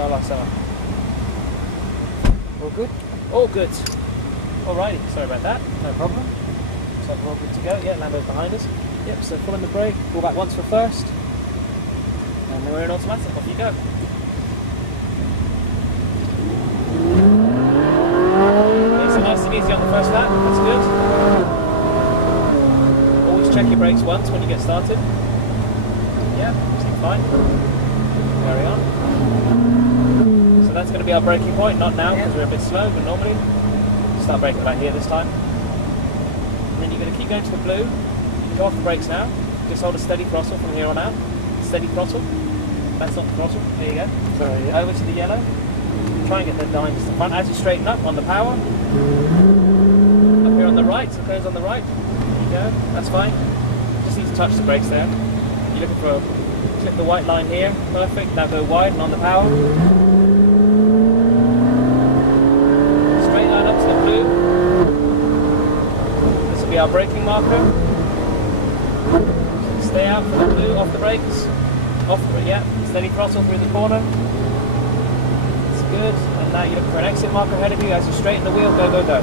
Well, All good? all good. Alrighty, sorry about that. No problem. Looks like we're all good to go. Yeah, Lambo's behind us. Yep, so full in the brake, pull back once for first. And then we're in automatic, off you go. Okay, so nice and easy on the first lap, that's good. Always check your brakes once when you get started. Yeah, seems fine. Carry on. So that's going to be our braking point, not now because we're a bit slow, but normally. Start braking about here this time. And then you're going to keep going to the blue. Go off the brakes now. Just hold a steady throttle from here on out. Steady throttle. That's not the throttle. There you go. Sorry, yeah. Over to the yellow. Try and get the line to the front. As you straighten up on the power. Up here on the right. So goes on the right. There you go. That's fine. Just need to touch the brakes there. You're looking for clip the white line here. Perfect. Now go wide and on the power. Straight line up to the blue. This will be our braking marker. Stay out for the blue, off the brakes. Off the, yeah, steady throttle through the corner. That's good. And now you look for an exit marker ahead of you. As you straighten the wheel, go, go, go.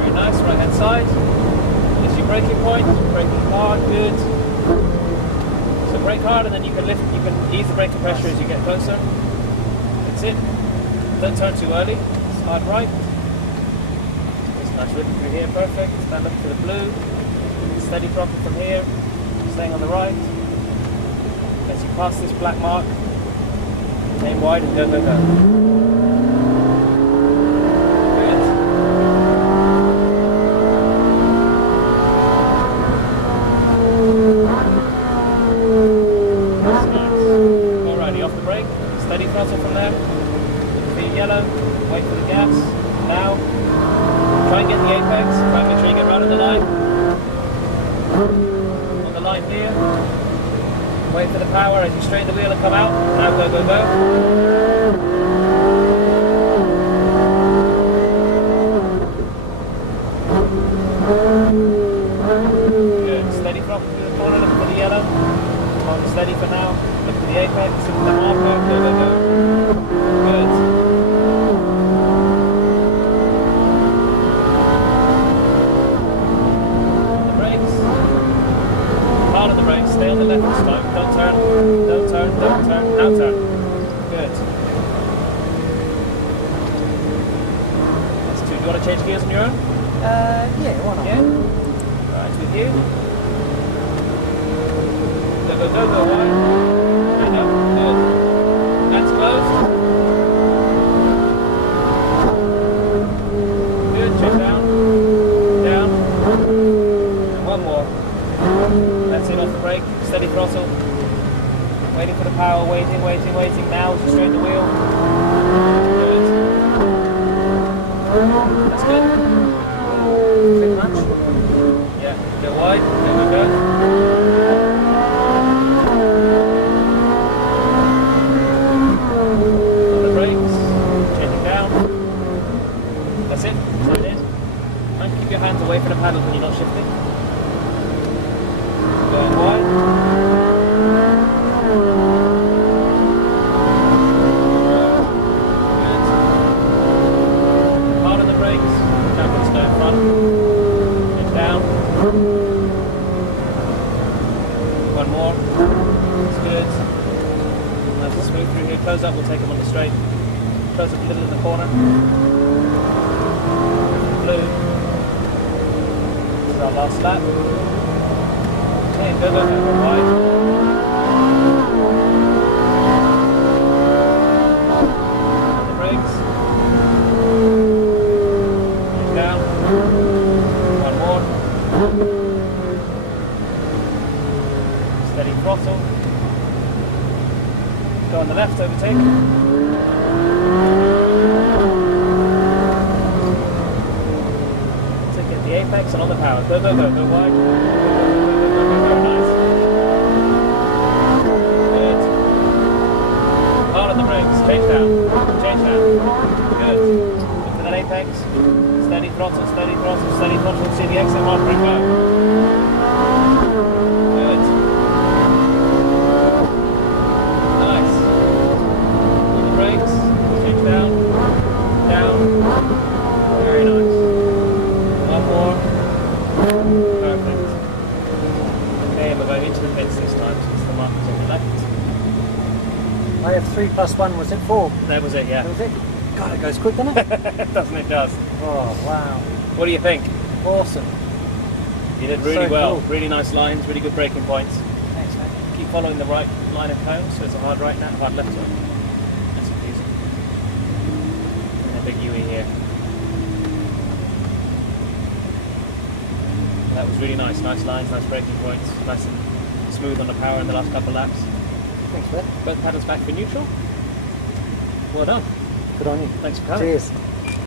Very nice, right hand side. There's your braking point, braking hard, good. So brake hard and then you can lift, you can ease the braking pressure as you get closer. That's it. Don't turn too early. Start right. Nice rhythm through here, perfect. Stand up to the blue. Steady throttle from here. Staying on the right. As you pass this black mark, aim wide and go, go, go. Good. That's nice. Alrighty, off the brake. Steady throttle from there. Look for your yellow. Wait for the gas. Now. Try and get the apex, try and make sure you get right on the line. On the line here. Wait for the power as you straighten the wheel and come out. Now go, go, go. Good, steady throttle through the corner, look for the yellow. Hold it steady for now. Look for the apex, look for the marker, go, go, go. Good. Stay on the left this time. Don't turn. Don't turn. Don't turn. Now turn. Good. That's two. Do you want to change gears on your own? Yeah, why not? Yeah. Right, with you. Go, go, go, go wide. Straight up. Good. Hands closed. Good. Check down. Down. And one more. That's it, off the brake, steady throttle. Waiting for the power, waiting, waiting, waiting. Now to straighten the wheel. Good. That's good. Big match? Yeah, go wide, go, go, go. On the brakes, changing down. That's it, slide in. And keep your hands away from the paddles when you're not shifting. Going wide. Good. Hard on the brakes. Now let's go in front. And down. One more. That's good. Nice and smooth through here. Close up, we'll take them on the straight. Close up a little in the corner. Blue. This is our last lap. Okay, go, go, go, go wide. On the brakes. And down. One more. Steady throttle. Go on the left, overtake. Get the apex and on the power. Go, go, go, go wide. Very nice. Good. Hard on the brakes. Change down. Change down. Good. Look for that apex. Steady throttle, steady throttle, steady throttle. See the exit marker and go. Perfect. Okay, and we're going into the pits this time, so it's the markers on the left. I have 3 + 1, was it 4? That was it, yeah. That was it? God, it goes quick, doesn't it? Doesn't it, does. Oh, wow. What do you think? Awesome. You did really So well. cool. Really nice lines, really good braking points. Thanks, mate. Keep following the right line of cone, so it's a hard right now, hard left turn. That's easy. And a big UE here. That was really nice. Nice lines, nice braking points, nice and smooth on the power in the last couple of laps. Thanks, bud. Both paddles back for neutral. Well done. Good on you. Thanks for coming. Cheers.